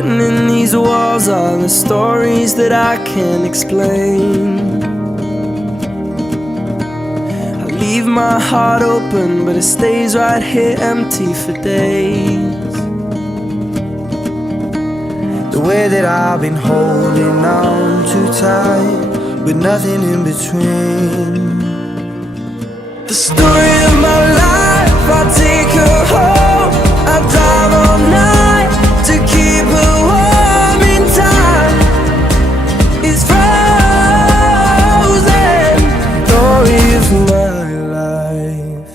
Written in these walls are the stories that I can't explain. I leave my heart open, but it stays right here empty for days. The way that I've been holding on too tight, with nothing in between. The story of my life, I take her home, I drive all night to keep her warm in time. It's frozen, story of my life.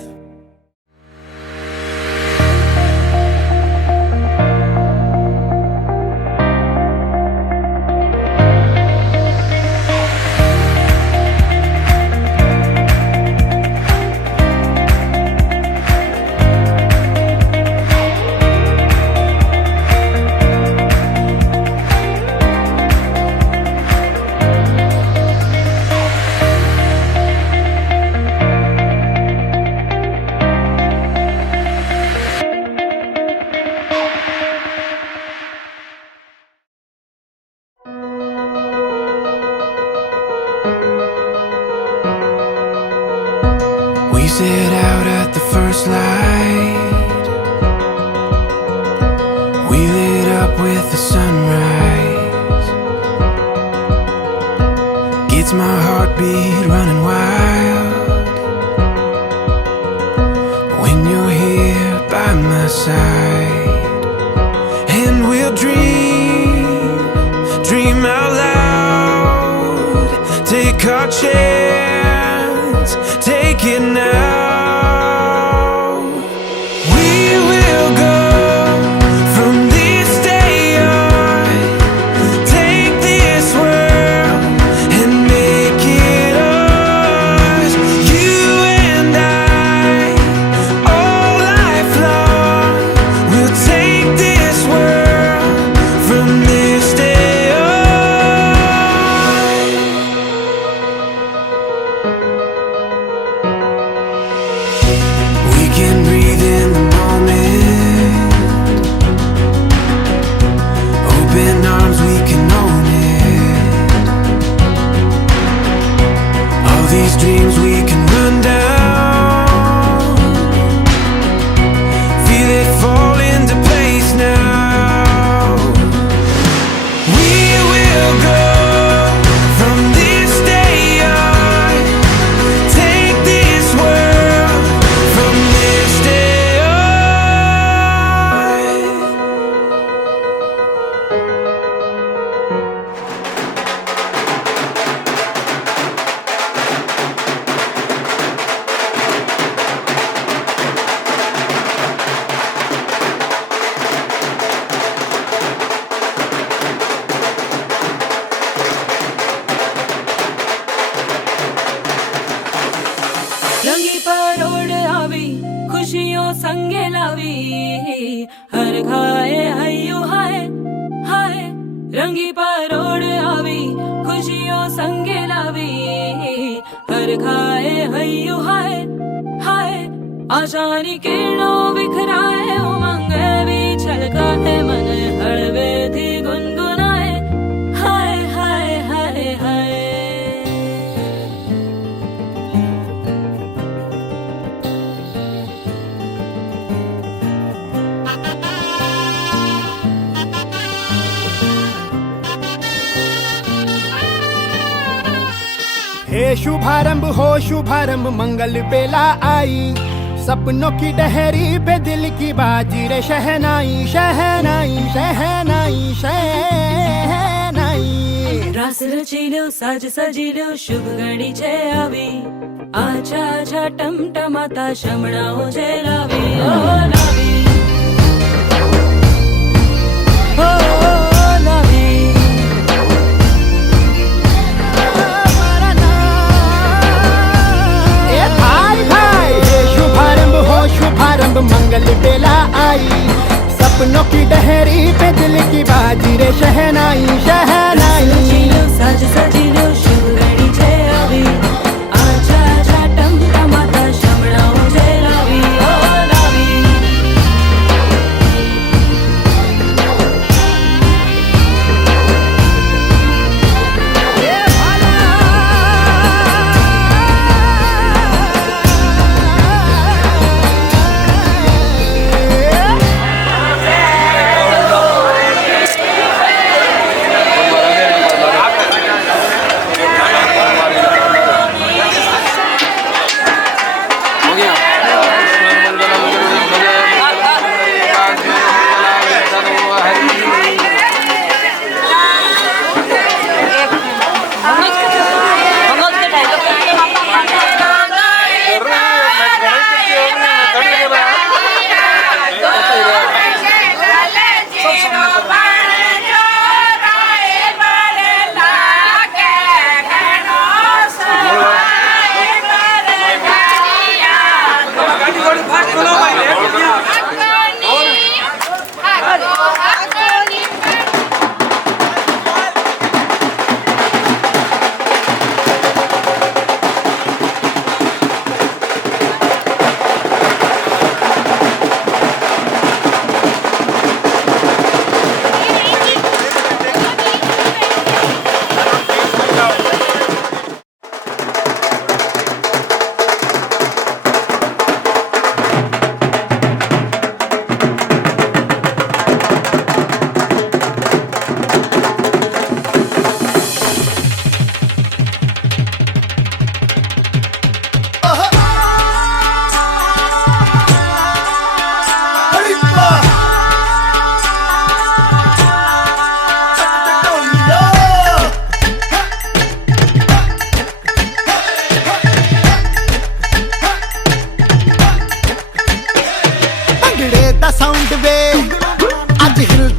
We set out at the first light. We lit up with the sunrise. Gets my heartbeat running wild when you're here by my side. And we'll dream out loud. Take our chance, take it now. We will go from this day on. Take this world and make it ours. You and I, all life long. We'll take this world from this day on. We can breathe in the moment. Open arms, we can own it. All these dreams we can run down. Feel it fall into place now. We will go from this day on. Take this world from this day on. रंगी परोड़ आवी खुशियों संगे लावी हर खाए हयू हाय हाय रंगी परोड़ आवी खुशियों संगे लावी हर खाए हयू हाय हाय आशानी किरणों बिखराए उमंग भी छलकाए मन हड़वे थी गुनगुनाए हाय हाय हाय हाय हे शुभारंभ हो शुभारंभ मंगल बेला आई सपनों की डहरी पे दिल की बाजी रे शहनाई शहनाई शहनाई शहनाई रास रचिलो साज सजिलो शुभ घड़ी छे आवी आछा आछा टमटमाता शमणाओ जे लावी ओ लावी ओ लावी शुभारंभ मंगल बेला आई सपनों की डहरी पे दिल की बाजी रे शहनाई शहनाई साज सजिलो शुभ घड़ी छे आवी आछा आछा टमटमाता शमणाओ जे लावी ओ लावी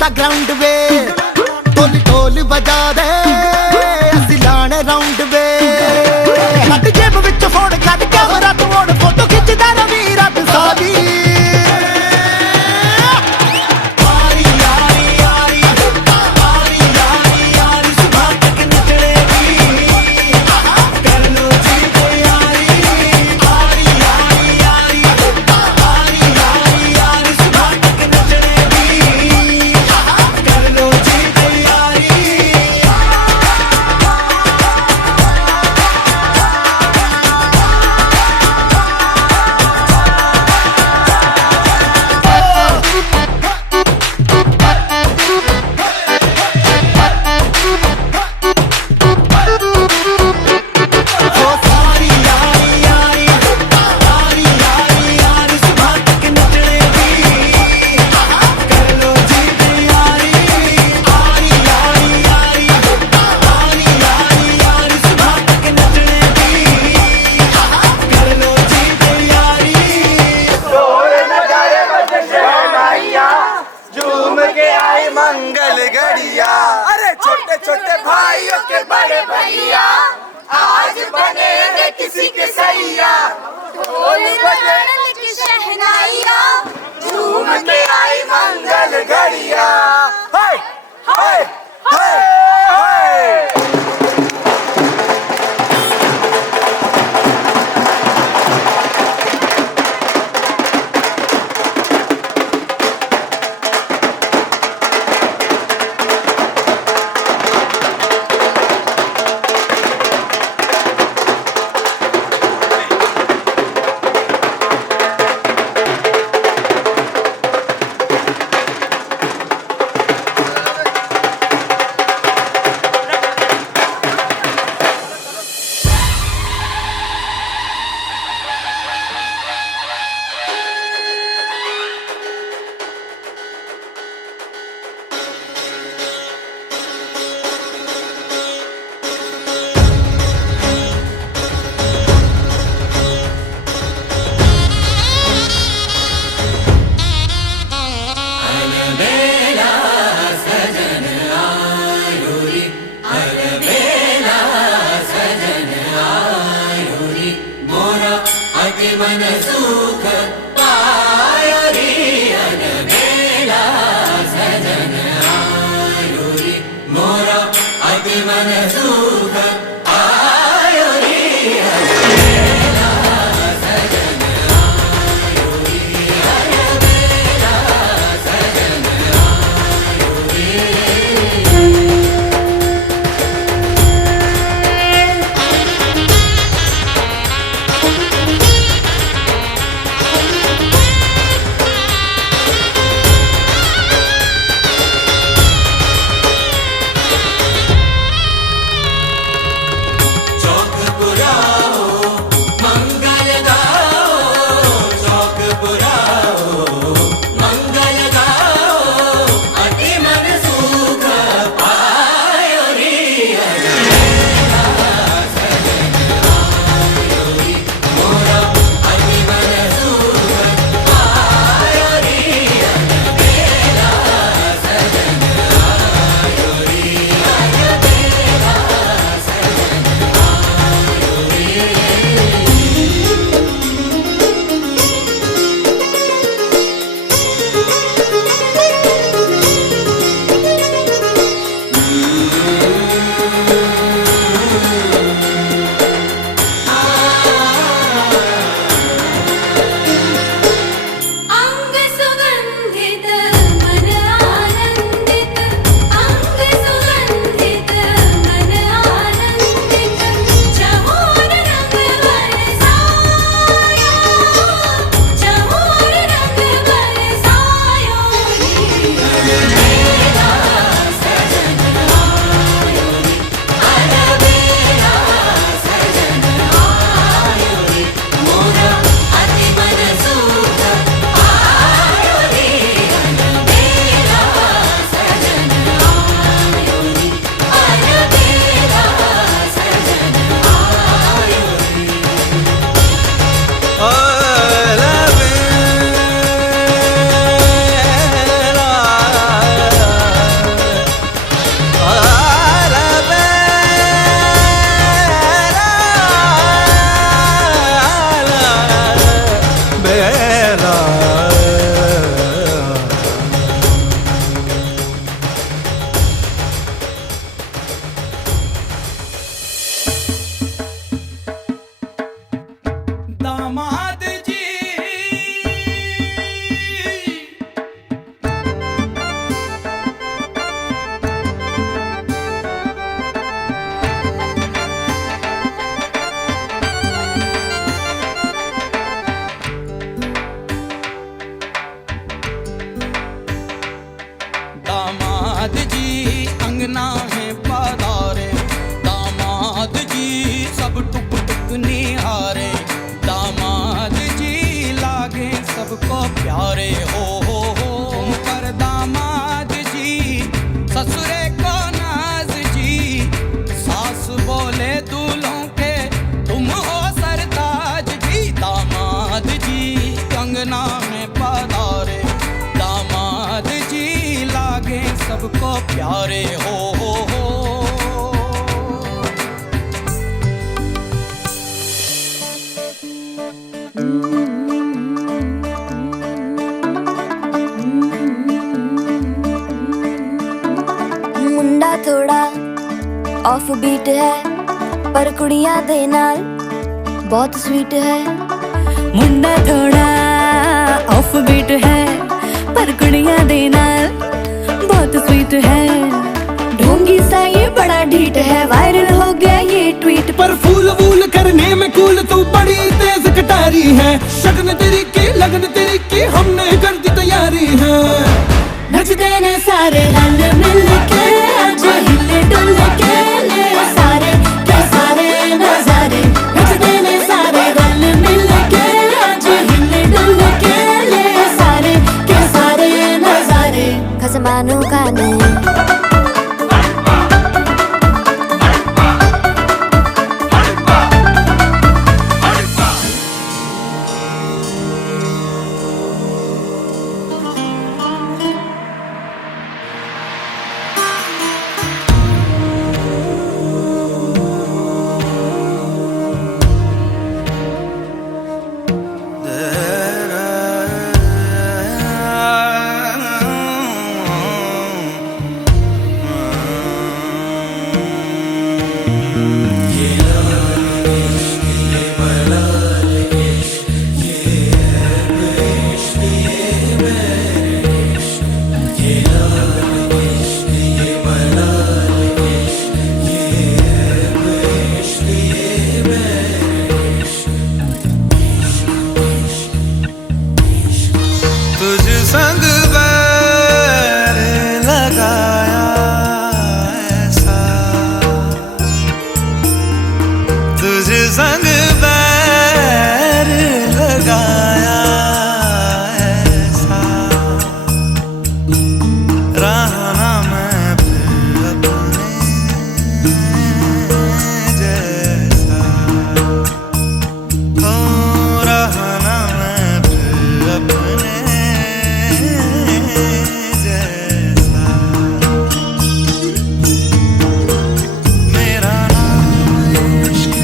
दा ग्राउंड वे ढोल ढोल बजा दे असी लाने राउंड वे हट जेब विच फोड़ कट कैमरा तोड़ फोटो खिचदा रवि रात सारी सब टुक टुक निहारे, दामाद जी लागे सबको प्यारे हो पर दामाद जी ससुरे को नाज जी, सास बोले दूल्हों के तुम हो सरताज जी, दामाद जी कंगना में पधारे, दामाद जी लागे सबको प्यारे हो। मुंडा थोड़ा ऑफ बीट है पर कुड़ियां दे नाल बहुत स्वीट है। मुंडा थोड़ा ऑफ बीट है पर कुड़ियां दे नाल बहुत स्वीट है। ढोंगी सा ये बड़ा ढीठ है, वायरल हो गया ये ट्वीट। पर फूल वूल करने में कूल तू बड़ी तेज कटारी है, शगन तेरी की लगन तेरी की हमने कर दी तैयारी है। नचते ने सारे रल मिल के आज हिले डुल के ले सारे के सारे नजारे, नचते ने सारे रल मिल के आज हिले डुल के ले सारे के सारे नजारे। खसमानों का नहीं तुझ संग बैर लगाया ऐसा, तुझ संग बैर लगाया ऐसा, रहा ना मैं फिर अपने जैसा, हो रहा ना मैं फिर अपने जैसा। मेरा नाम इश्क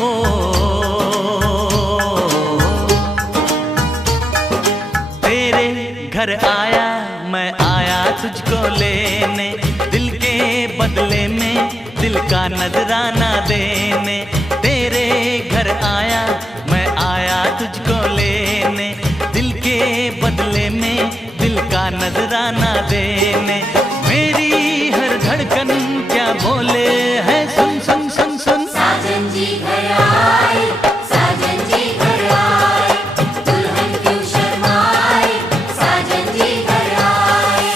ओ तेरे घर आया मैं आया तुझको लेने, दिल के बदले में दिल का नजराना देने। तेरे घर आया मैं आया तुझको लेने, दिल के बदले में दिल का नजराना देने। मेरी हर धड़कन क्या बोले है, सुन सुन सुन सुन। साजन जी घर आए, साजन जी घर आए, दुल्हन क्यों शर्माए, साजन जी घर आए।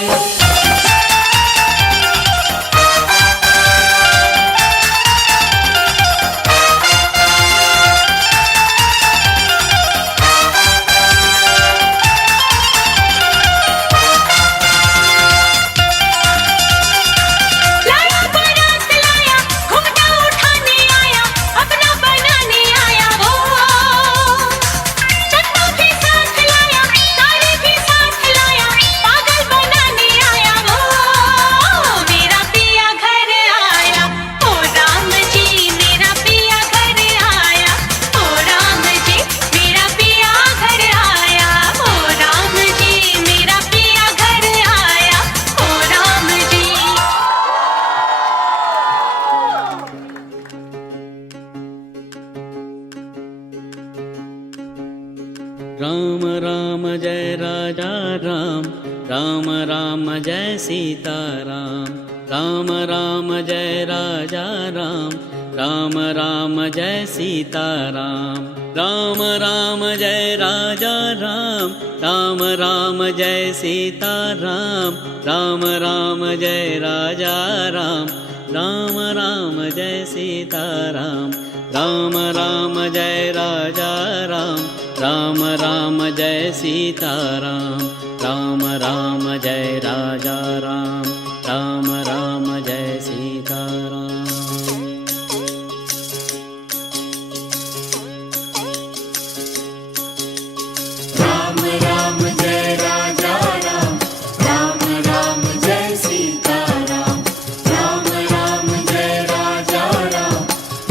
लाया बारात लाया, घूमटा उठाने आया, अपना बनाने आया वो। चन्ना भी साथ लाया, तारे भी साथ लाया, पागल बनाने आया वो। मेरा पिया घर आया, ओ राम जी मेरा पिया घर आया, ओ राम जी मेरा पिया घर आया, ओ राम जी मेरा पिया घर आया, ओ राम जी। राम राम जय राजा राम, राम राम जय सीता राम। राम राम जय राजा राम, राम राम जय सीता राम। राम राम जय राजा राम, राम राम जय सीता राम। राम राम जय राजा राम, राम राम जय सीता राम। राम राम जय राजा राम, राम राम जय सीता राम। राम राम जय राजा राम, राम राम जय सीता राम। राम राम जय राजा राम, राम राम जय सीता राम। राम राम जय राजा राम,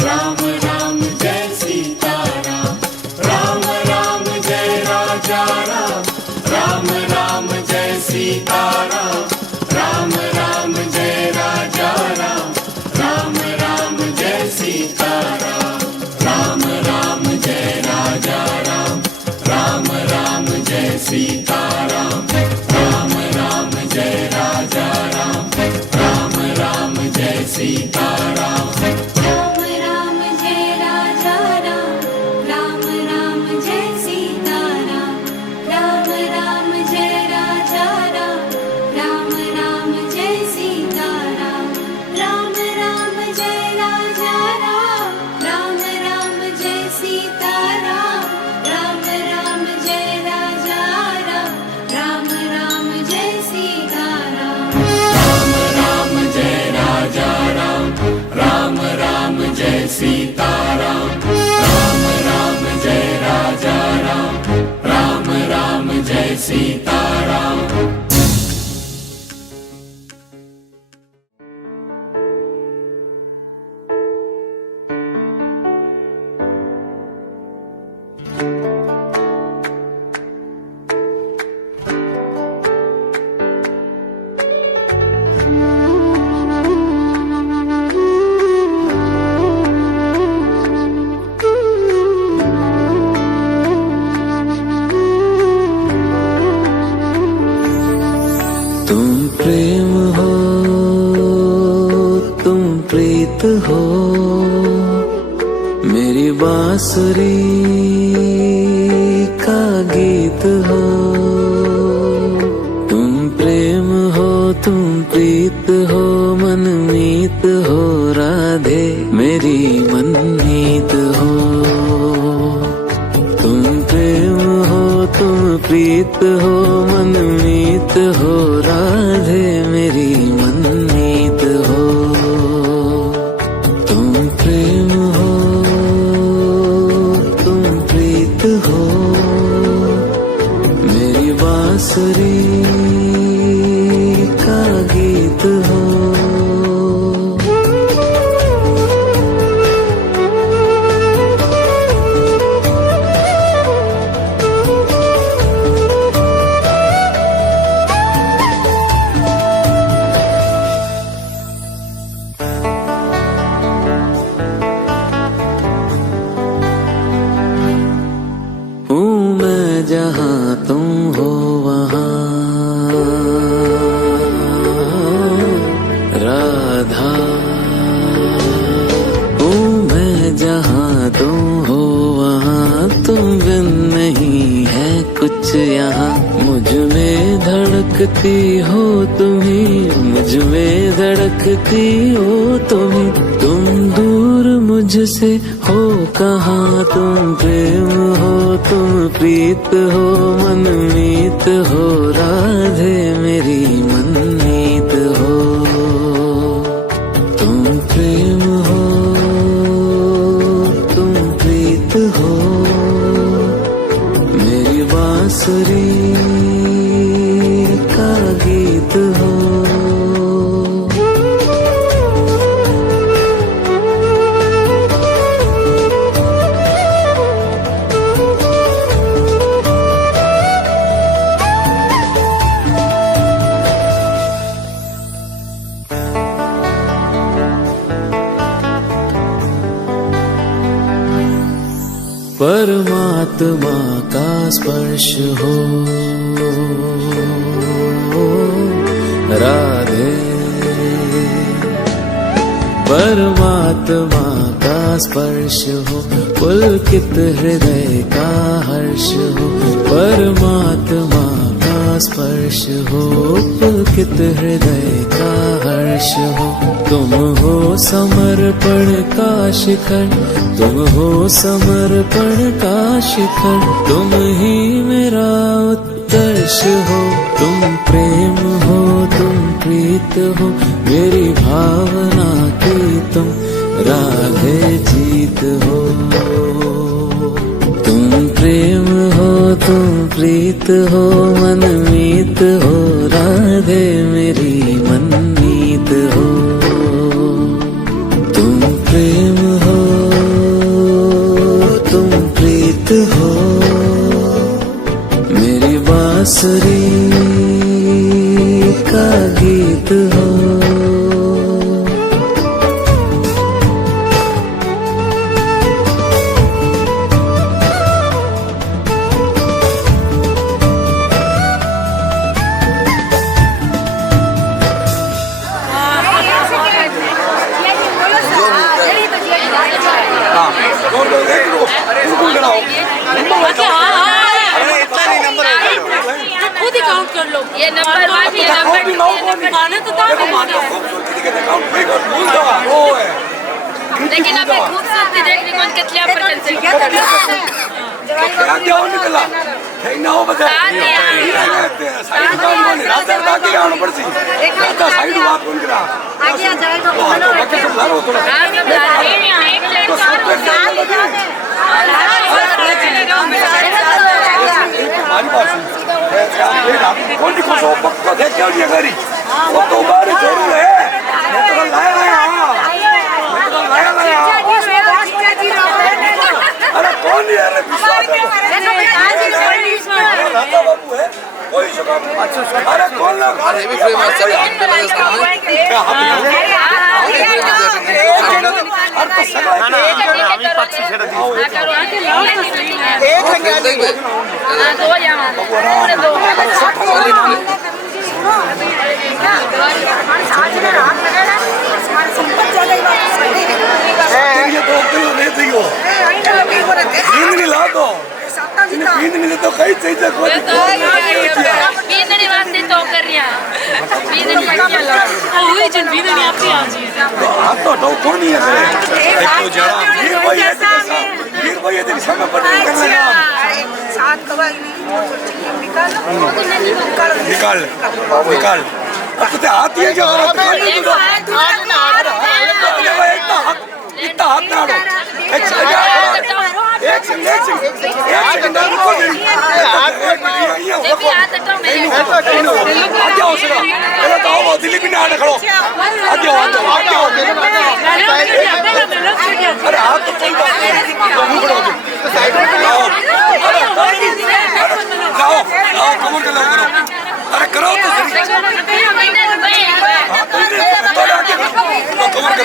राम राम जय सीता राम। राम राम जय राजा राम, राम राम जय सीता राम। राम राम जय राजा राम, राम राम जय सीता राम। राम राम जय राजा राम, राम राम जय सीता राम। राम राम जय राजा राम, राम राम जय सीता राम। राम राम जय राजा राम, राम राम जय सीता राम। राम राम जय राजा राम, राम राम जय सीता राम। राम राम जय राजा राम, राम राम जय सीता राम। राम राम जय राजा राम, राम राम जय सीता राम। राम राम जय राजा राम, राम राम जय सीता राम। राम राम जय राजा राम, राम राम जय सीता राम। तुम प्रेम हो, तुम प्रीत हो, मेरी बांसुरी का गीत हो। तुम प्रेम हो, तुम प्रीत हो, मनमीत हो, राधे मेरी मनमीत हो। तुम प्रेम हो, तुम प्रीत हो, मनमीत हो, राधे मेरी मनमीत हो। तुम प्रेम हो, तुम प्रीत हो, मेरी बांसुरी का गीत हो। सच यहाँ मुझ में धड़कती हो तुम्ही, मुझ में धड़कती हो तुम्ही। तुम दूर मुझसे हो कहाँ, तुम प्रेम हो तुम प्रीत हो मनमीत हो, राधे मेरी मनमीत हो। तुम प्रेम हो तुम प्रीत हो, मेरी बांसुरी का गीत हो। परमात्मा का स्पर्श हो राधे, परमात्मा का स्पर्श हो, पुलकित हृदय का हर्ष हो। परमात्मा का स्पर्श हो, पुलकित हृदय का हर्ष हो। तुम हो समर्पण का शिखर, तुम हो समर्पण का शिखर, तुम ही मेरा उत्कर्ष हो। तुम प्रेम हो तुम प्रीत हो, मेरी भावना की तुम राधे जीत हो। तुम प्रेम हो तुम प्रीत हो मनमीत हो, राधे मेरी मनमीत हो। तुम प्रेम हो तुम प्रीत हो, मेरी बांसुरी का गीत हो। खुद ही काउंट कर लो, ये नंबर 1 ये नंबर माना तो था, लेकिन अभी खूबसूरती देखने को कितने पर निकला ना हो बता साइड काम को नहीं रास्ता ताकि आना पड़सी रास्ता साइड बात कौन करा आगे आ जाए तो बाकी सब लाओ थोड़ा हमारी बात कौन सी कोसो पक्का देख क्यों नहीं करी वो तो बारी जरूर है मैं तो लाया अरे कौन है अरे विश्वास राधा बाबू है कोई शकाम अरे कौन ना अरे भी कोई मत चल हाथ पे लगा इसका हर तो सगा हम ही पक्षी छेड़ दी एक लगे देख दो यहां पूरे दो आज में रात लगेगा हमारे संपत्ति चलेगा ये तो किलो ले दियो नींद नहीं ला दो नींद नहीं तो कई चीजें को नींद नहीं वास्ते तो कर रिया नींद नहीं लगी हुई जन नींद नहीं आपकी आज हाथ तो कौन ही है देखो जरा वीर भाई ये समय पर साथ दवाई निकाल निकाल अब तो आती है जो इतना हाथ ना दो एक सेकंड रुको आगे हो सका पहले तो आओ दिलीप ने आने खड़ो आगे हो अरे हाथ तो कोई साइड में लाओ लाओ कमर के लाओ अरे करो तो कमर के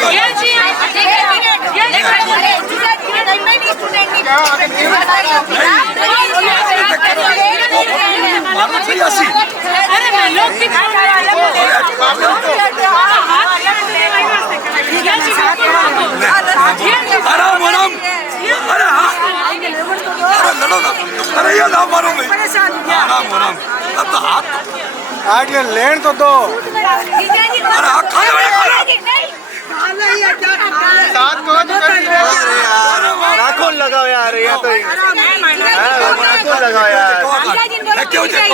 लड़ो ना। अरे ये ना मारो भाई। परेशान हो गया। आराम आराम। अब तो हाथ। आगे लेन तो दो। अरे हाथ खाने वाले खाना। साथ को तो कर दे नाखून लगाओ यार ये तो नाखून लगाओ यार क्या हो जाए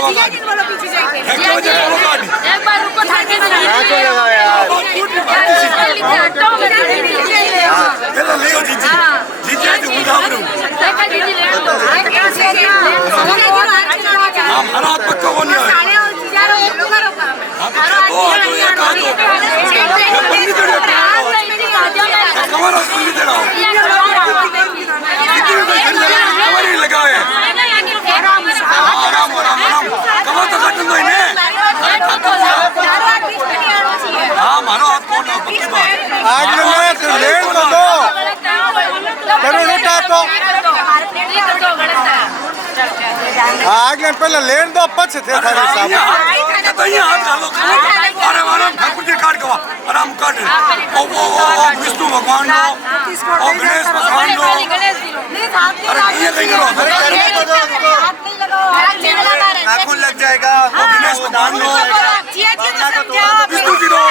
एक बार रुको था के नाखून लगाओ यार पहले ले जीजी जीजी तो उधार दो हम हरा पक्का होने है कमर अस्पताल दे रहा हूँ कमर ही लगाए आराम आराम आराम कमर तो कटन दो इन्हें हाँ मारो हाथ कौन है पक्की बात आगे में तो लेन तो दो करो लुटा तो आगे पहले लेन दो पछ थे थारे साहब तो ये हाथ डालो आराम आराम ठाकुर जी काट गवा आराम काट ओ विष्णु भगवान लो ओ गणेश भगवान लो अरे ये कहीं करो अरे करने तो दो उसको नाखून लग जाएगा ओ गणेश भगवान लो विष्णु जी लो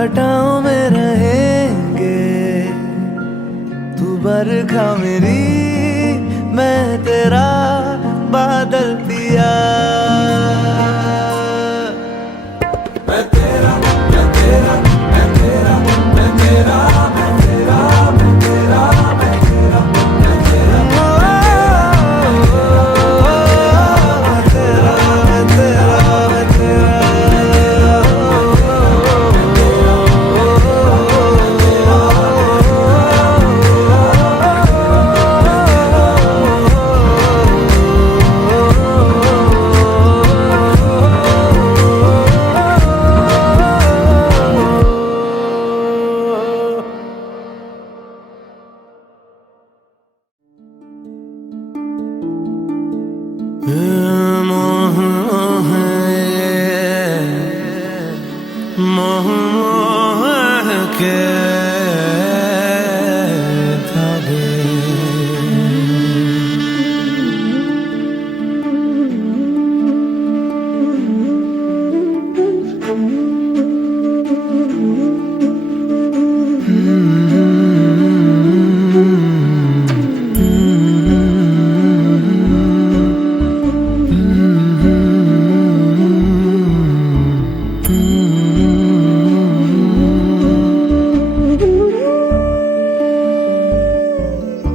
घटाओं में रहेंगे, तू बरखा मेरी, मैं तेरा बादल पिया। मैं तेरा, मैं तेरा, मैं तेरा, मैं तेरा, मैं तेरा, मैं तेरा, मैं तेरा, मैं तेरा, मैं तेरा, मैं तेरा। मोह मोह के धागे,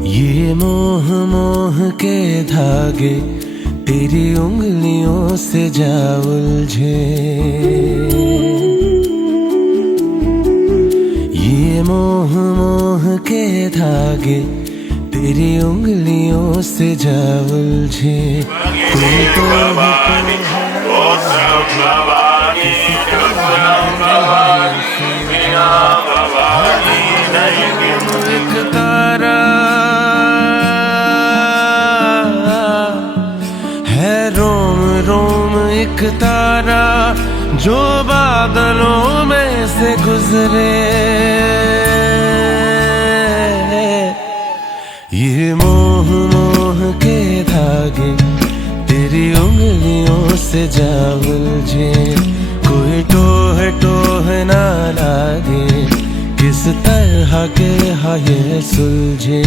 ये मोह मोह के धागे तेरी उंगलियों से जा उलझे। ये मोह मोह के धागे तेरी उंगलियों से जा उलझे। कोई तो एक तारा है, रोम रोम एक तारा जो बादलों में से गुजरे। ये मोह मोह के धागे तेरी उंगलियों से जा उलझे। कोई टोह टोह ना लागे, किस तरह के है ये सुलझे।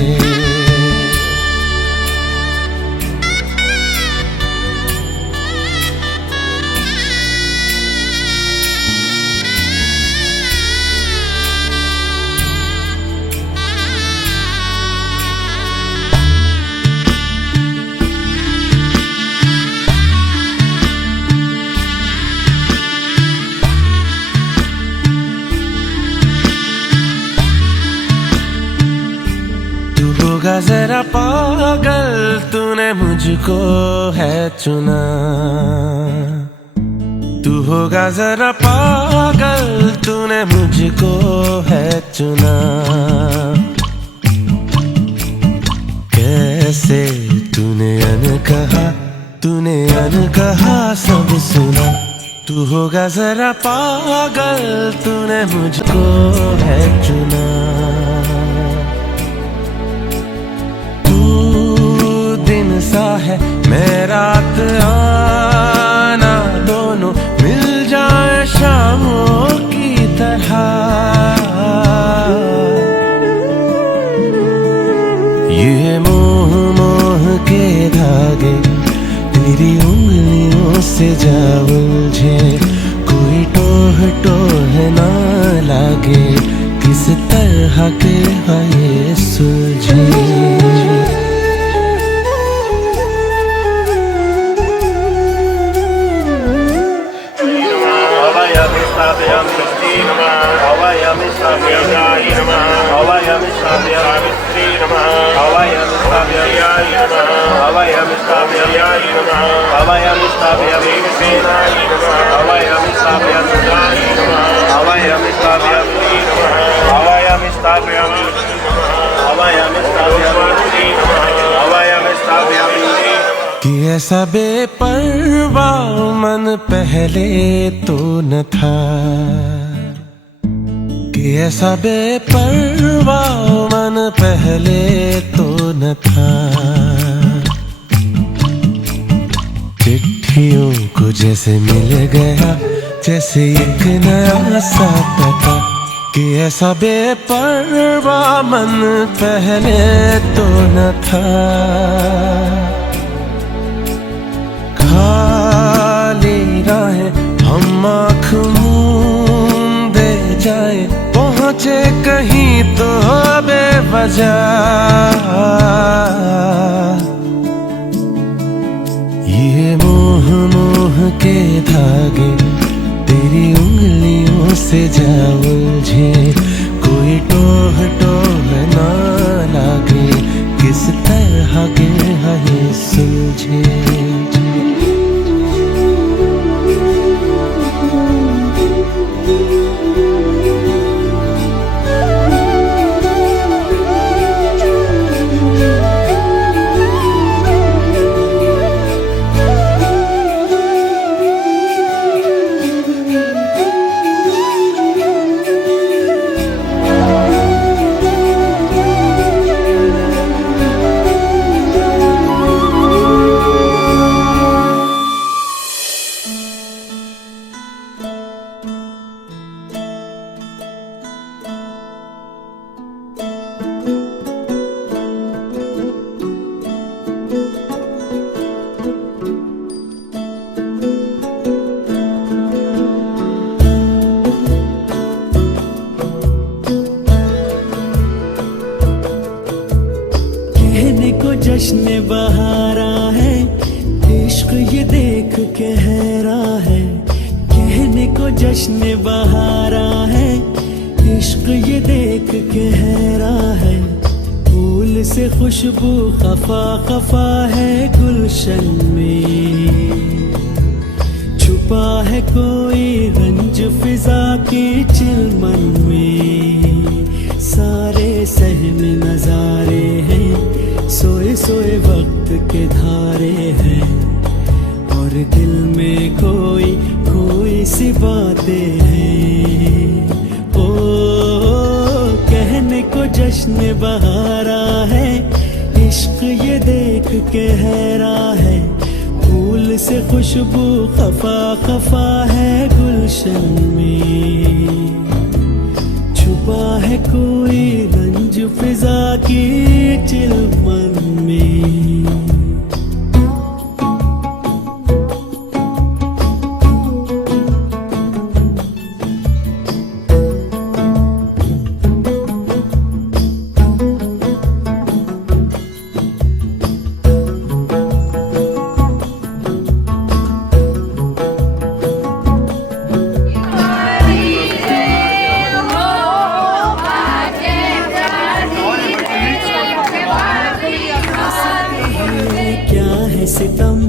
होगा जरा पागल, तूने मुझको है चुना। तू होगा जरा पागल, तूने मुझको है चुना। कैसे तूने अनकहा सब सुना। तू होगा जरा पागल, तूने मुझको है चुना। सा है मैं रात आना, दोनों मिल जाए शामों की तरह। ये मोह मोह के धागे तेरी उंगलियों से जा उलझे। कोई टोह टोह ना लागे, किस तरह के है ये सुलझे। कि ऐसा बेपरवाह मन पहले तो न था। कि ऐसा बेपरवाह मन पहले तो न था। चिट्ठियों को जैसे मिल गया, जैसे एक नया सा पता। कि ऐसा बेपरवा मन पहले तो न था। खाली राहें हम आँख मूंदे जाए, पहुँचे कहीं तो बेवजह। ये मोह मोह के धागे तेरी उंगलियों से जा उलझे, कोई टोह टोह ना लागे, किस तरह के है सुलझे। जश्न बहारा है, इश्क ये देख के हैरा है। कहने को जश्न बहारा है, इश्क ये देख के हैरा है। फूल से खुशबू खफा खफा है गुलशन में, छुपा है कोई रंज फिजा के चिलमन में। सारे सहम नजारे हैं, सोए सोए वक्त के धारे हैं, और दिल में कोई कोई सी बातें हैं। ओ कहने को जश्न बहारा है, इश्क ये देख के हैरा है। फूल से खुशबू खफा खफा है गुलशन में, छुपा है कोई रंज फिजा की चिलमन में। सितम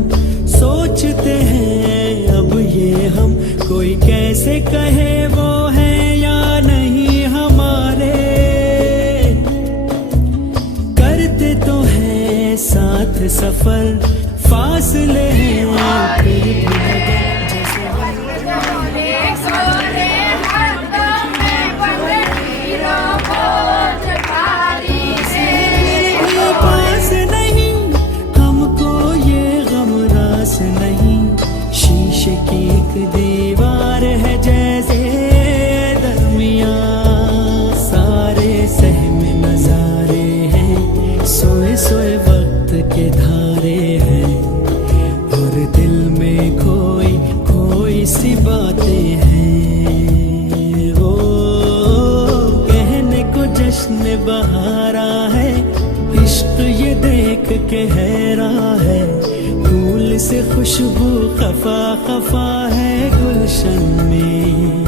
सोचते हैं अब ये हम, कोई कैसे कहे वो है या नहीं हमारे। करते तो हैं साथ सफर, फासले हैं फिर भी नहीं। शीशे की एक दीवार है जैसे दरमिया, सारे सहम नजारे हैं, सोए सोए वक्त के धारे हैं, और दिल में कोई कोई सी बातें हैं। ओ कहने को जश्न बहारा है, इश्क ये देख के हैरा है। फूल से खुशबू खफा खफा है गुलशन में,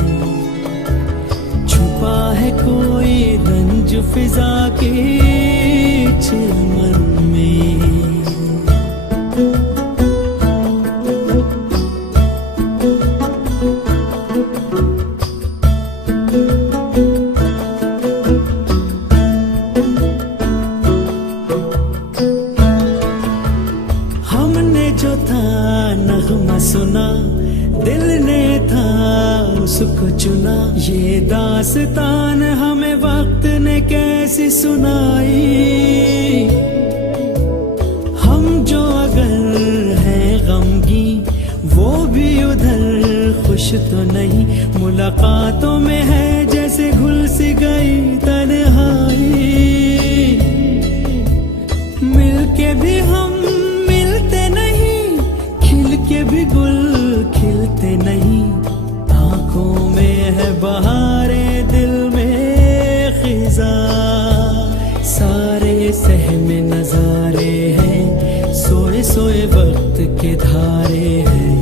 छुपा है कोई रंज फिजा के चिलमन में। जो था नगमा सुना, दिल ने था उसको चुना। ये दास्तान हमें वक्त ने कैसी सुनाई। हम जो अगर हैं गमगी, वो भी उधर खुश तो नहीं। मुलाकातों में है जैसे घुल है बहारें दिल में खिजा, सारे सहमे नजारे हैं, सोए सोए वक्त के धारे हैं,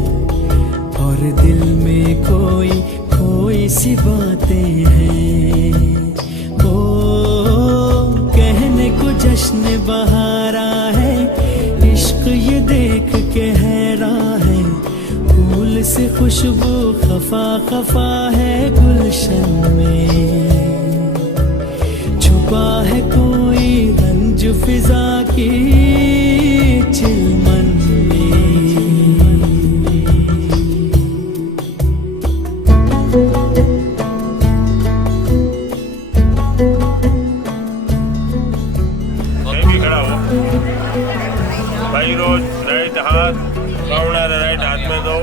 और दिल में कोई कोई सी बातें हैं। ओ कहने को जश्न बहारा है, इश्क ये देख के हैरान है, फूल से खुशबू खफा खफा है गुलशन में, छुपा है कोई रंज फिजा की चिलमन भाई रोज राइट हाथ पाउना राइट हाथ में दो।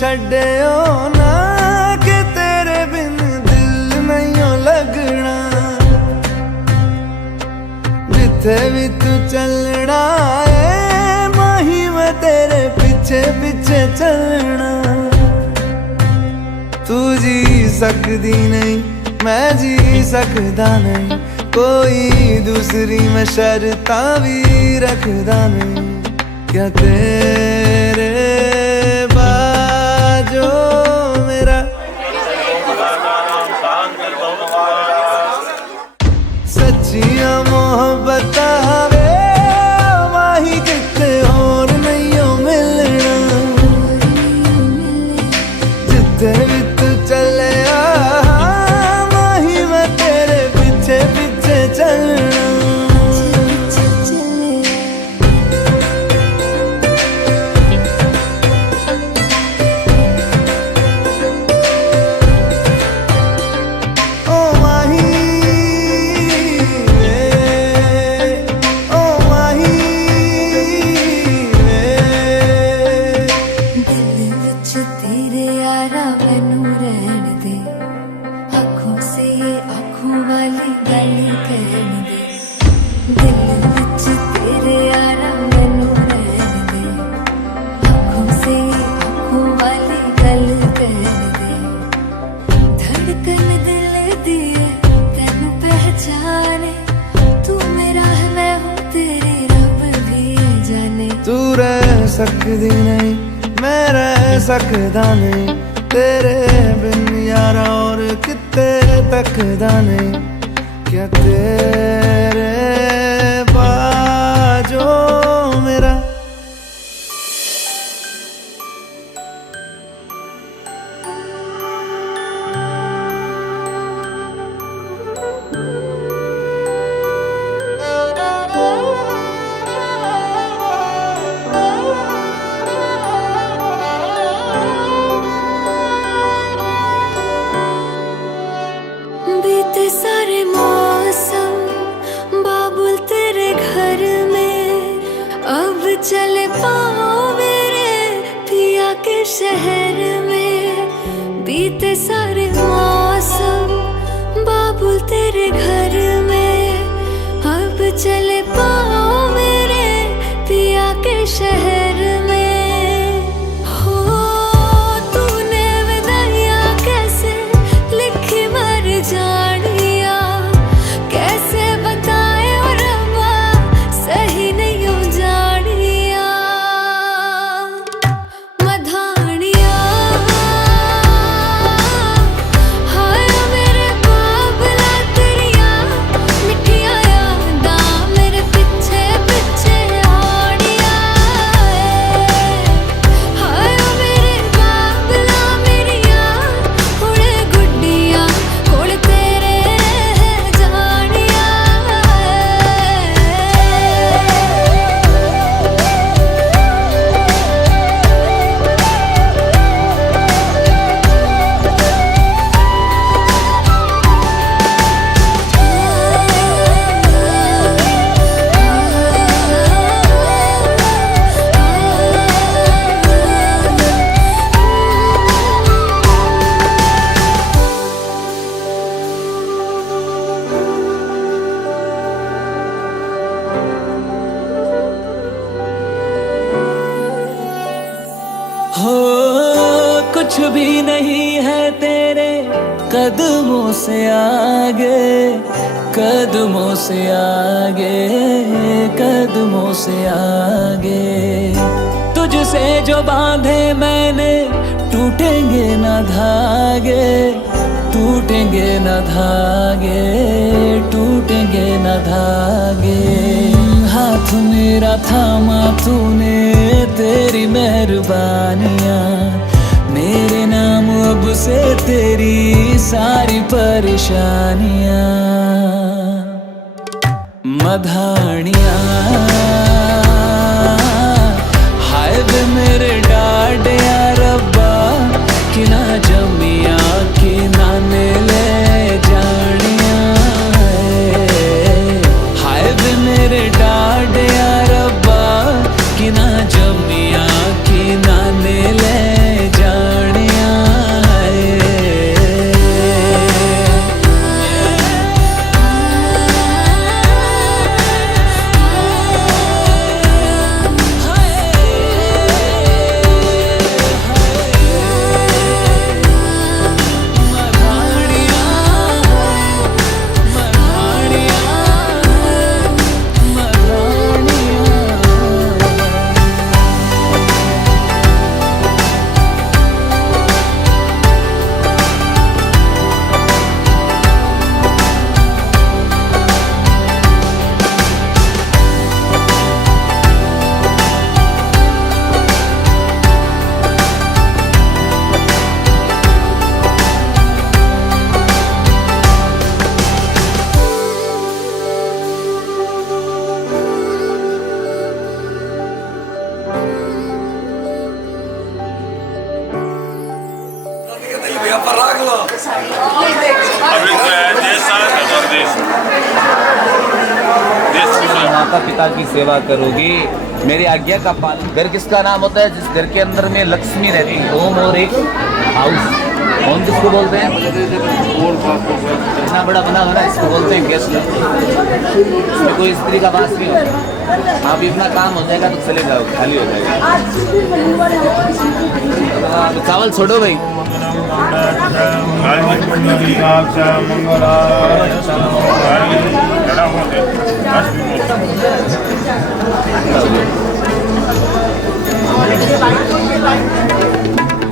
छड्डियो ना कि तेरे बिन दिल नहीं लगना, जिथे भी तू चलना है माही मैं तेरे पीछे पीछे चलना। तू जी सकदी नहीं मैं जी सकदा नहीं, कोई दूसरी मैं शर्तां भी रखदा नहीं, क्या तेरे जो मेरा सच्चियां मोहब्बत वे माही किते और नहीं हो मिलना, जिथे भी तू चले माही मैं तेरे पीछे पीछे चलना। सकदी नहीं मैं रह सकदा नहीं, तेरे बिन यारा और किते तकदा नहीं, क्या तेरे बाजो मेरा सारे मौसम बाबुल तेरे घर में, अब चले पाओ मेरे पिया के शहर में। बीते सारे मौसम बाबुल तेरे घर में, अब चले पाओ मेरे पिया के शहर में। मेरे भी नहीं है तेरे कदमों से आगे, कदमों से आगे, कदमों से आगे। तुझसे जो बांधे मैंने टूटेंगे न धागे, टूटेंगे न धागे, टूटेंगे न धागे। हाथ मेरा थामा तूने, तेरी मेहरबानियाँ, मेरे नाम अब से तेरी सारी परेशानियाँ। मधानियाँ हाय वे मेरे डाडिया रब्बा, कि ना जमिया कि ना ले जानिया। हाय वे मेरे डाडिया रब्बा, कि ना जमिया कि ना ले जानिया। माता पिता की सेवा करोगी, मेरी आज्ञा का पालन। घर किसका नाम होता है? जिस घर के अंदर में लक्ष्मी रहती है। होम और एक हाउस, होम किसको बोलते हैं? इतना बड़ा बना हुआ इसको बोलते हैं गेस्ट। इसमें कोई स्त्री का वास नहीं होता। आप इतना काम हो जाएगा तो चले जाओ, खाली हो जाएगा। तो चावल छोड़ो भाई।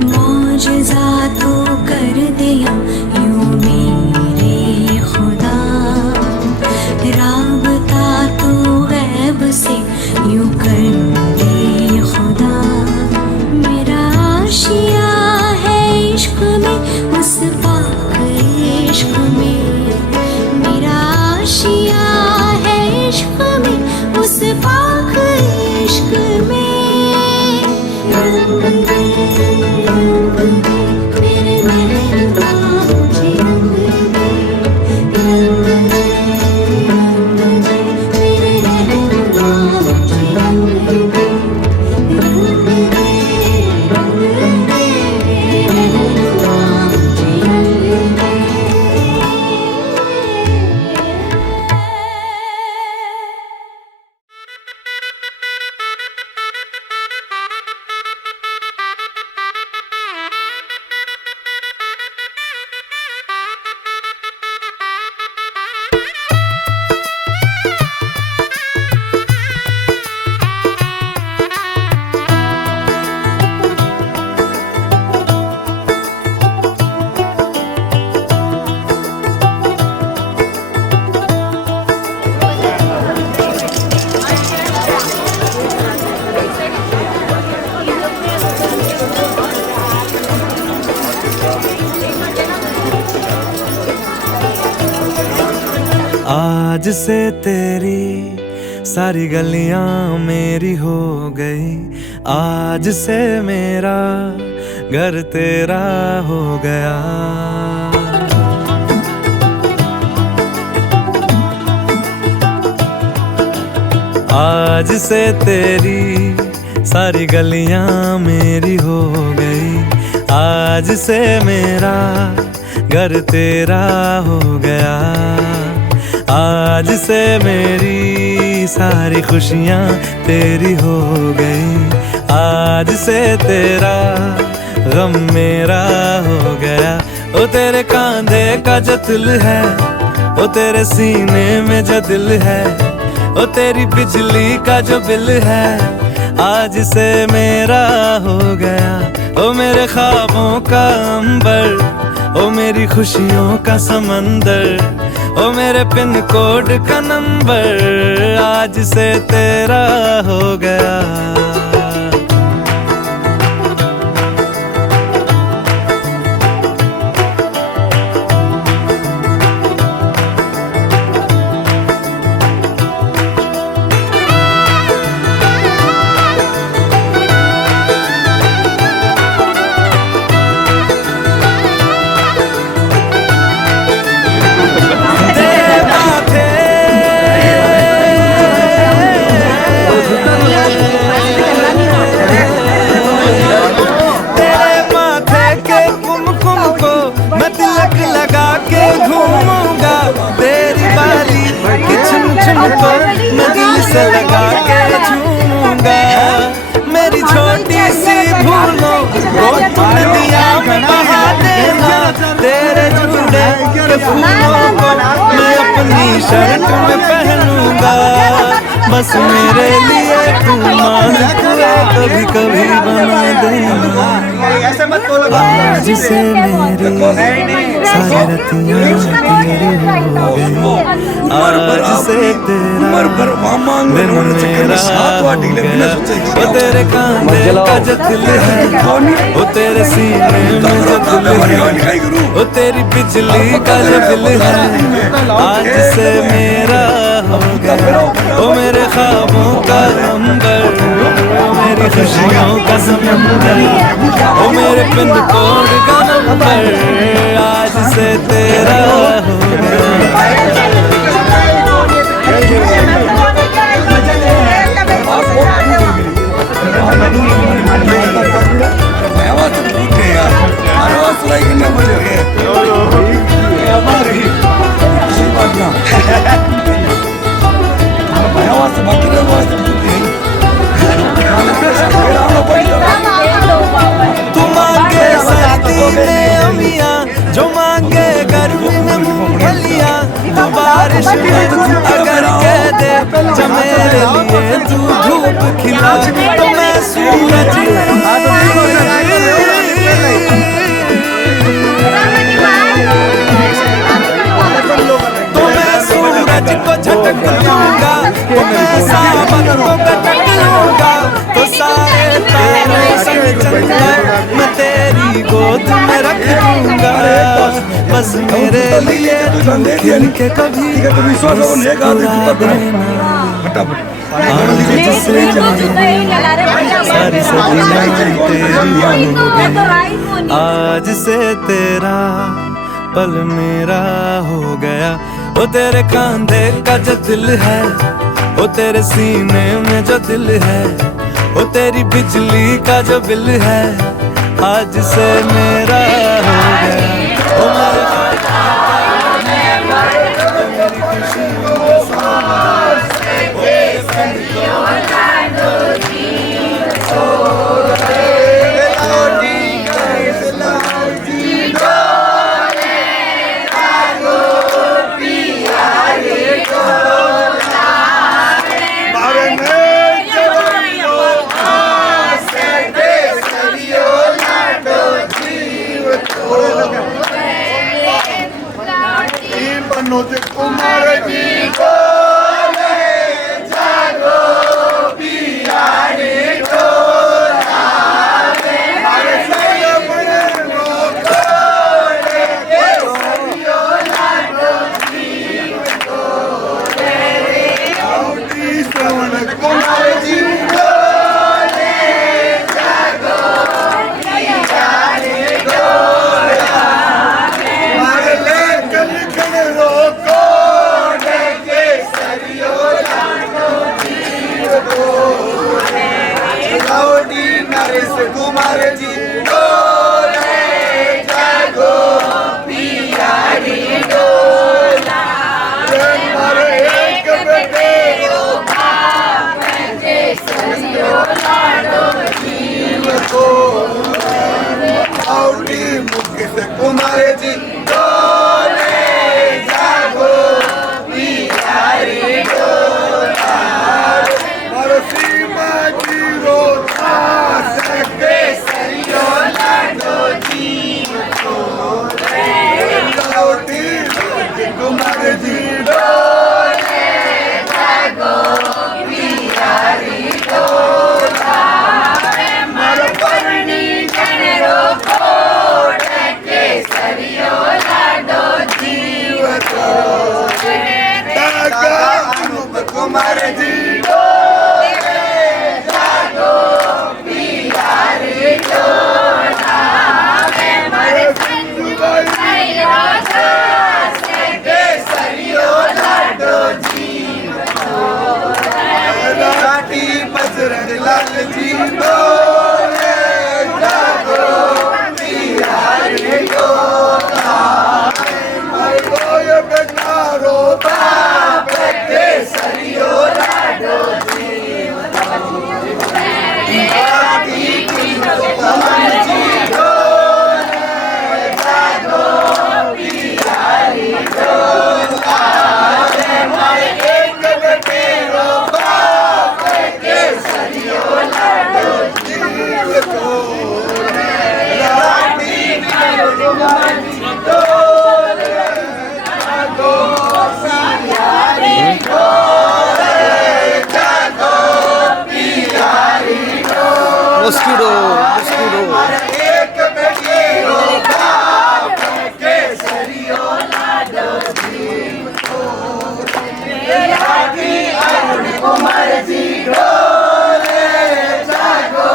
मौजज़ा तो कर दिया यूं मेरे खुदा, राबता तो गैब से यूं कर दे खुदा। मेरा आशिया है इश्क में, उस पाक इश्क में। मेरा आशिया है इश्क में, उस पाक इश्क में। मेरे महबूबा मुझे रंग दे, रंग दे, रंग दे। मेरे महबूबा मुझे रंग दे, रंग दे, रंग दे। महबूबा मुझे रंग दे। आज से तेरी सारी गलियां मेरी हो गई, आज से मेरा घर तेरा हो गया। आज से तेरी सारी गलियां मेरी हो गई, आज से मेरा घर तेरा हो गया। आज से मेरी सारी खुशियाँ तेरी हो गई, आज से तेरा गम मेरा हो गया। ओ तेरे कांधे का जो तिल है, ओ तेरे सीने में जो दिल है, ओ तेरी बिजली का जो बिल है, आज से मेरा हो गया। ओ मेरे ख्वाबों का अंबर, ओ मेरी खुशियों का समंदर, ओ मेरे पिन कोड का नंबर, आज से तेरा हो गया। मैं दिल से लगा के झूमूंगा। मेरी छोटी सी भूलों को तूने दिया मैं बहा देना। तेरे जुड़े के फूलों को मैं अपनी शर्ट में पहनूंगा। बस मेरे लिए तू मांगते कभी कभी बना देना। आज से मेरी सारी रतियाँ तेरी हो गई। आज से तेरा दिन मेरा हो गया। वो तेरे कांधे का जो दिल है, वो तेरे सीने में जो दिल है, वो तेरी बिजली का जो बिल है, आज से मेरा हो गया। वो मेरे ख्वाबों का अंबर, वो मेरी खुशियों का समंदर, वो मेरे पिन कोड का नंबर, आज से तेरा हो गया। तू मांगे सर्दी में अमियाँ, जो मांगे गर्मी में मूंगफलियाँ, तू बारिश अगर कह दे जो मेरे लिए तू धूप खिला, तो मैं सूरज को झटक दूंगा, तो मैं सावन को कटक लूंगा, तो सारे तारे संग चंदा मैं तेरी गोद में रख दूंगा। बस मेरे लिए तुम खिल के कभी मुस्कुरा देना। आज से सारी सदियाँ तेरी हो गई। आज से तेरा पल मेरा हो गया। ओ तेरे कांधे का जो दिल है, ओ तेरे सीने में जो दिल है, ओ तेरी बिजली का जो बिल है, आज से मेरा हो गया। ओ मेरे मस्कीडो मस्कीडो एक बेटी होगा केसरियो लाडो जी अरुण कुमार जी डोले जागो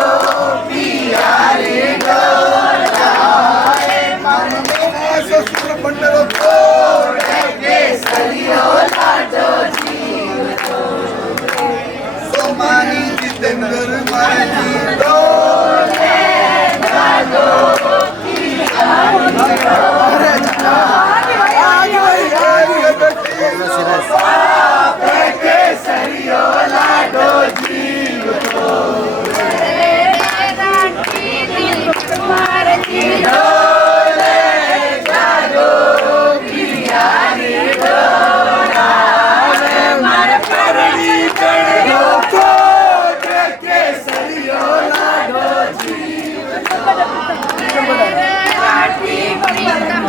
पियारी डोलाए मन में ससुर पंडरो कोड़े केसरियो लाडो जी सोमानी जितेंद्र मानी डोले जागो पियारी केसरियो लाडो जीव कुमार जी डोले जागो पियारी डोलाए मर परनी चढ़ो कोट केसरियो लाडो जीव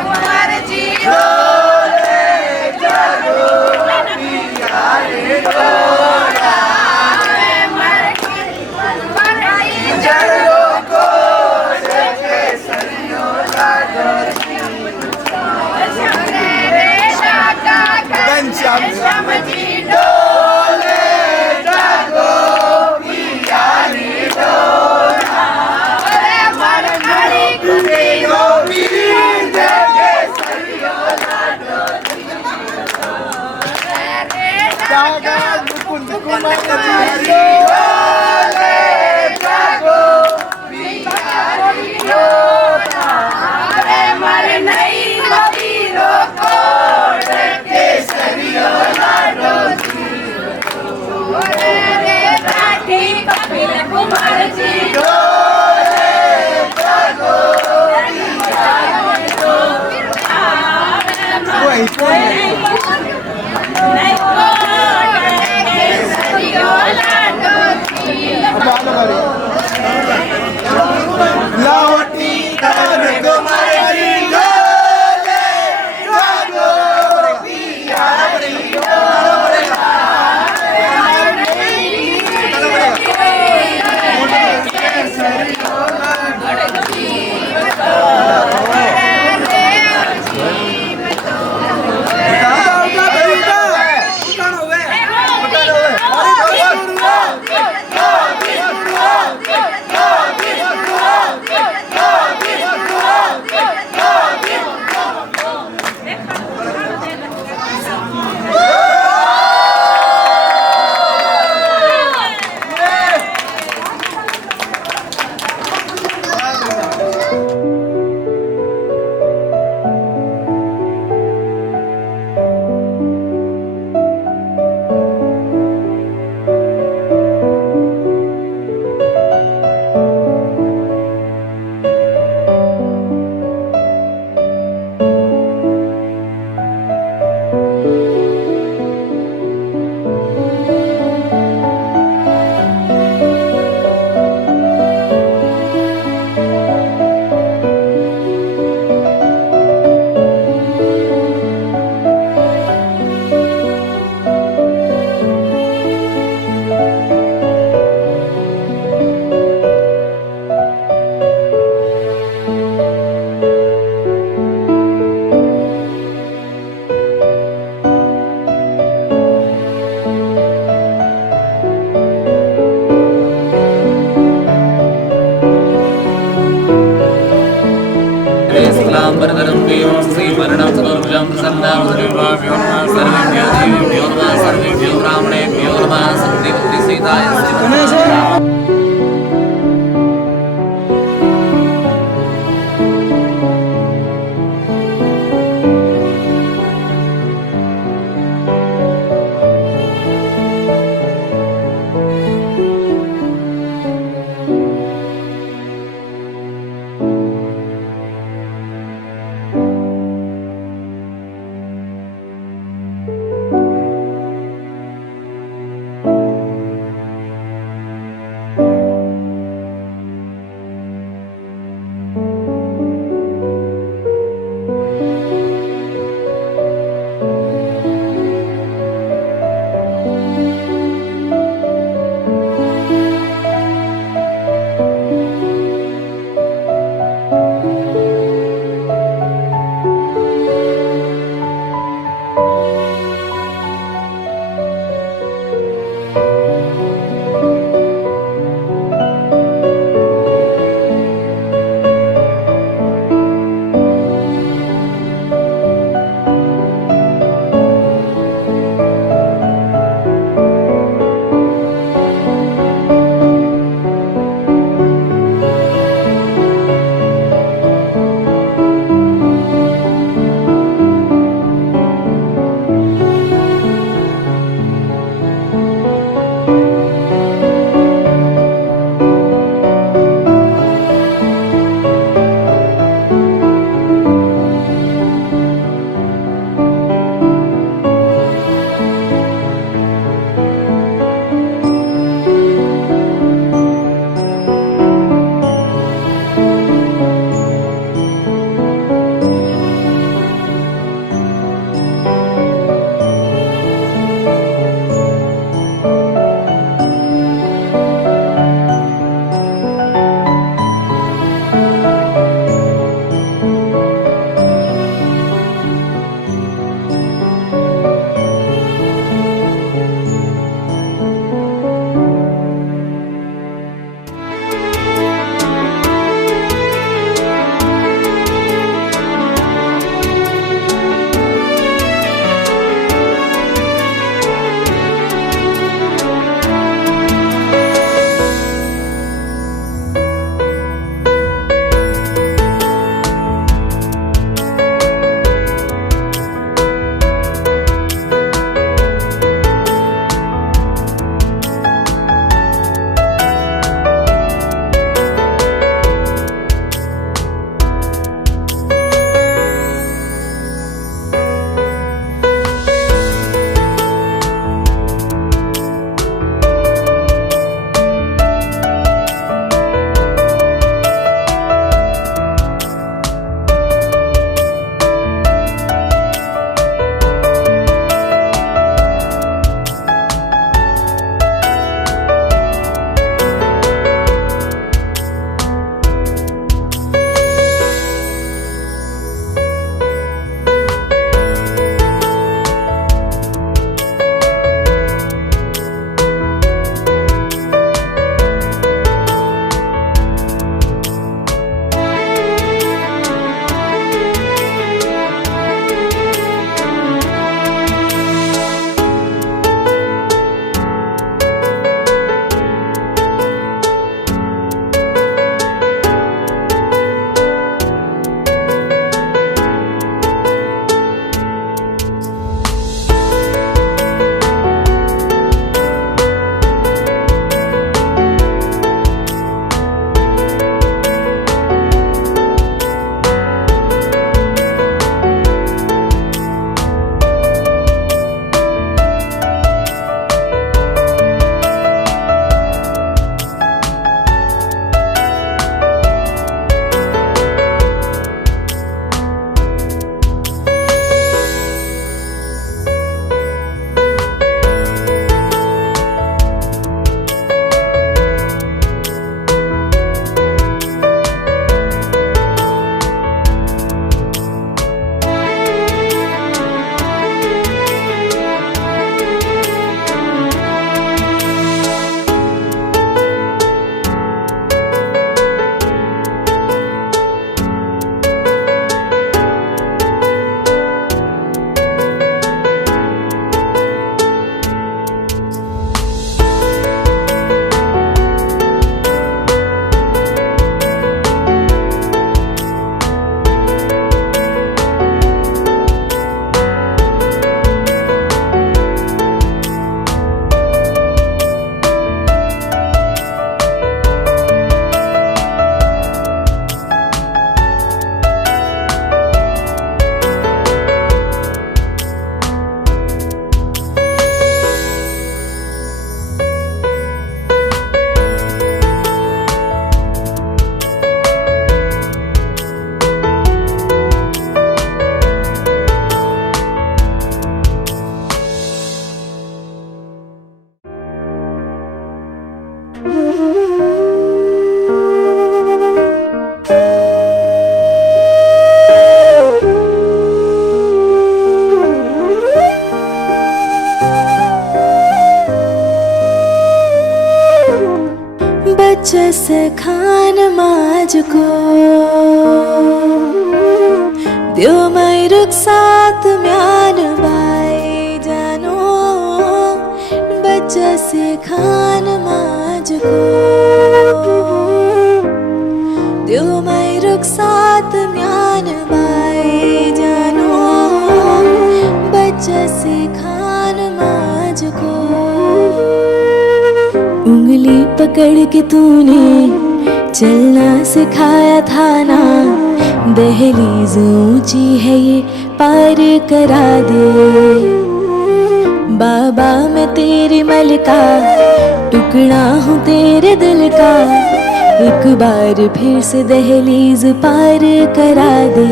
कुमार जी डोले जागो पियारी डोलाए मर परनी चढ़ो कोट केसरियो लाडो घनश्याम जी डोले जागो पियारी डोलाए मर हरि कुंदी गोविंद केसरियो लाडो जागा मुकुंद कुमार जी डोले जागो पियारी डोलाए मर नई मदीरो कोट केसरियो लाडो रे राठी कपिल कुमार जी डोले जागो पियारी डोलाए केसरियो लाडो लौटी कर कुमार जी डोले जागो पियारी केसरियो वरदरं देवं श्रीवर्णं चतुर्भुजं प्रसन्नं सर्वेभ्यो नमः सर्वेभ्यो नमः सर्वेभ्यो ब्राह्मणेभ्यो नमः सन्धिपुत्री सीताय बचस खान माज को द्यो मै रुखसात म्यान बाई जानो बचस खान माज को द्यो मै रुखसात म्यान बाई जानो बचस खान माज को उंगली पकड़ के तूने चलना सिखाया था ना दहलीज ऊंची है ये पार करा दे बाबा मैं तेरी मलका टुकड़ा हूँ तेरे दिल का एक बार फिर से दहलीज पार करा दे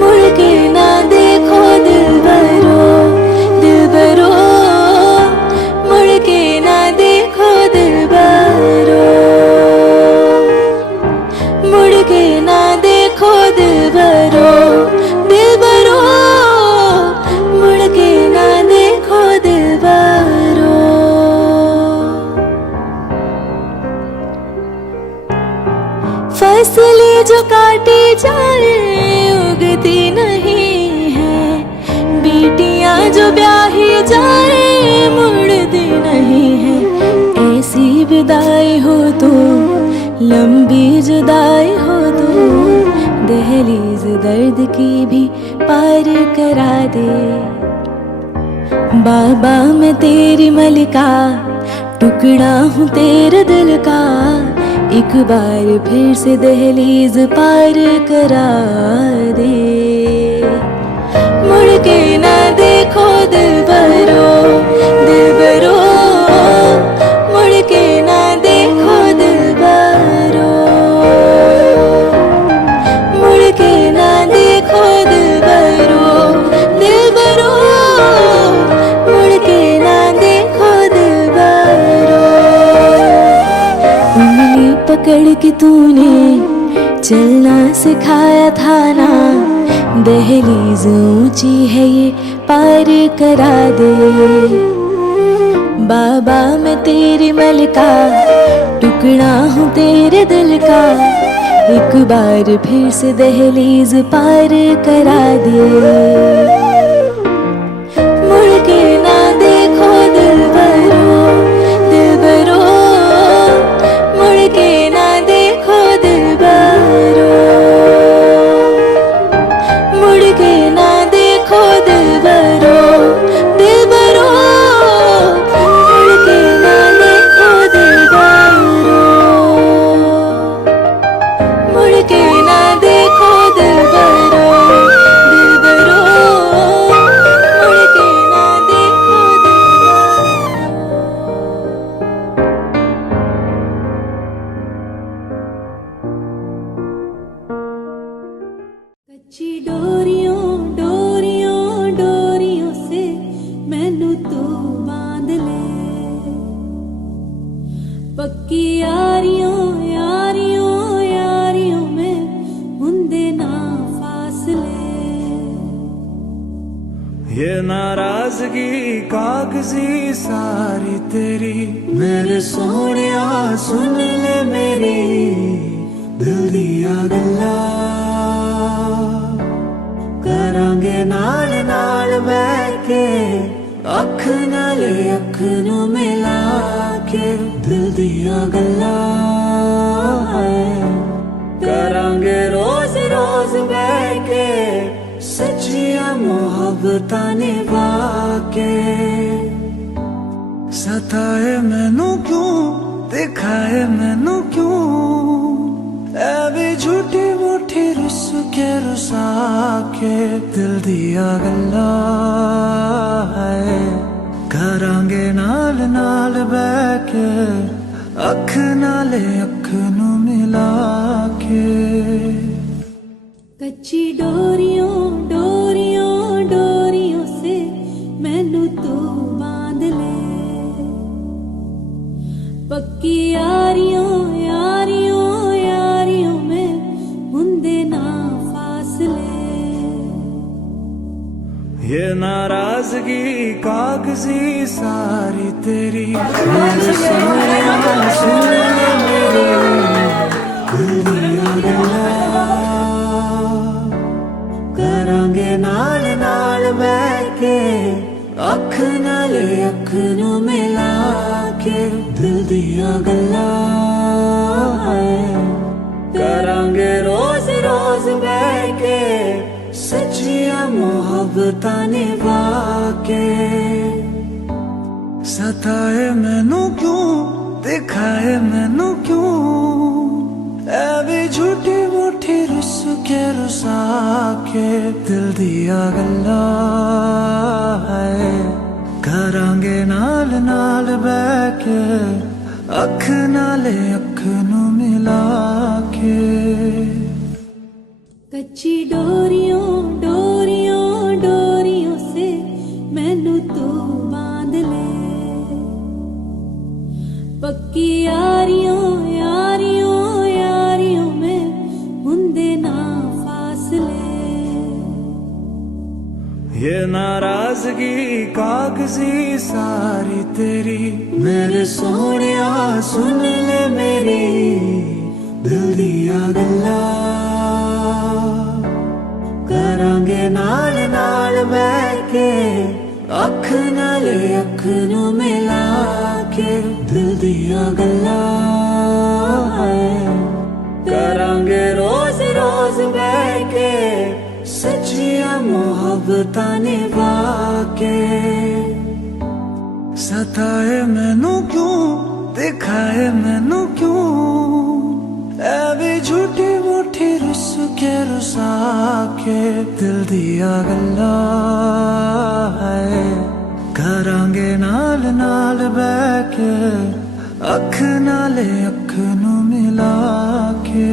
मुड़ के ना देखो दिल भरो मुड़ के ना देखो दिल भरो मुड़ के ना देखो दिल भरो मुड़ के ना देखो दिल भरो फसलें जो काटी जाए उगती नहीं है बेटियां जो ब्याही जाए मुड़ती नहीं है ऐसी विदाई हो तो लंबी जुदाई हो तो दहलीज दर्द की भी पार करा दे बाबा मैं तेरी मलिका टुकड़ा हूँ तेरे दिल का एक बार फिर से दहलीज पार करा दे मुड़ के ना देखो दिल भरो मुड़ के ना देखो दिल भरो मुड़ के ना देखो दिल भरो मुड़ के ना देखो दिल भरो उंगली पकड़ के तूने चलना सिखाया था ना दहलीज ऊंची है ये पार करा दे बाबा मैं तेरी मलका टुकड़ा हूँ तेरे दिल का एक बार फिर से दहलीज पार करा दे मुड़ के ना देखो दिल भरो मुड़ के ना देखो दिल भरो मुड़ के ना देखो दिल भरो मुड़ के ना देखो दिल भरो मुड़ के ना देखो दिल भरो मुड़ के ना देखो कच्ची डोरियों से मैनू तू बांध ले पक्की यारियों में हुंदे ना फासले ये नाराजगी कागजी सारी तेरी मेरे सोनिया सुन ले मेरी दिल दिया गल्ला करांगे नाल नाल बैके अख नाले अख नू मिला के दिल दिया गल्ला करांगे रोज रोज बैके सच्चिया मोहब्बतां निभा के सताए मैनू क्यों दिखाए मैनू क्यों ऐ भी झूठी मूठी रुस के रुसा के दिल दिया गल्ला है करांगे नाल नाल बैके अख नाले अख नू मिला के कच्ची डोरियों से मैनू तू बांध ले नाराजगी कागजी सारी तेरी मेरे सोनिया सुन ले मेरी दिल दिया गल्ला करांगे नाल नाल बैठ के अख नाल अख नू मिला के दिल दिया गल्ला करांगे रोज रोज बैठ के सच्चियां मोहब्बतां निभा के सताए मैनू क्यों दिखाए मैनू क्यों ऐ भी झूठी मूठी रुस के रुसा के दिल दिया गल्ला है करांगे नाल नाल बैठ के अख नाले अख नू मिला के कच्ची डोरियों डोरियों डोरियों से मैनू तू बांध ले पक्की यारियों यारियों यारियों में हुंदे ना फासले ये नाराजगी कागजी सारी तेरी मेरे सोनिया सुन ले मेरी दिल दिया गल्ला करांगे नाल नाल बैठ के अख नाले अख नू मिला के दिल दिया गल्ला करांगे रोज रोज बैठ के सच्चियां मोहब्बतां निभा के सताए मैनू क्यों दिखाए मैनू क्यों ऐ भी झूठी मूठी रुस के रुसा के दिल दिया गल्ला है करांगे नाल नाल बैठ के अख नाले अख नू मिला के